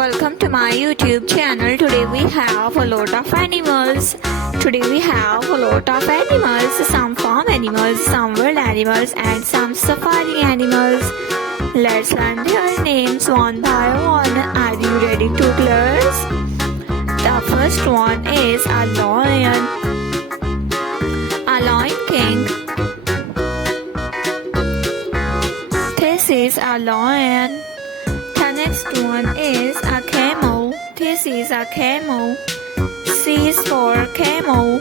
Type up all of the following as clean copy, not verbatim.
Welcome to my YouTube channel. Today we have a lot of animals. Some farm animals, some wild animals, and some safari animals. Let's learn their names one by one. Are you ready to class? The first one is a lion. A lion king. This is a lion. The next one is a camel. This is a camel. C is for camel.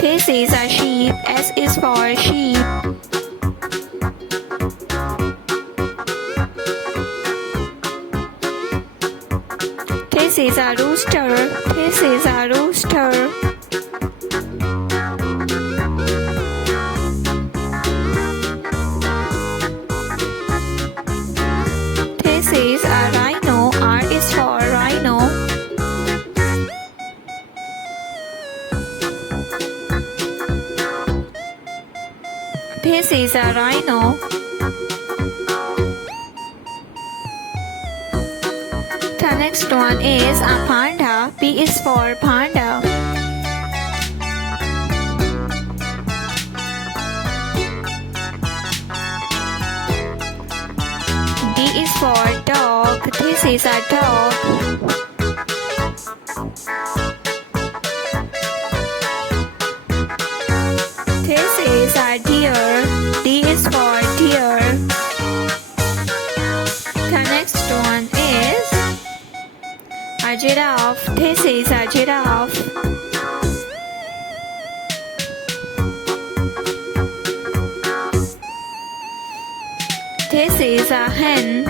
This is a sheep. S is for sheep. This is a rooster. This is a rooster. This is a rhino. R is for rhino. This is a rhino. The next one is a panda. P is for panda. D is for dog. This is a dog. This is a deer. D is for deer. The next one is a giraffe. This is a giraffe. This is a hen.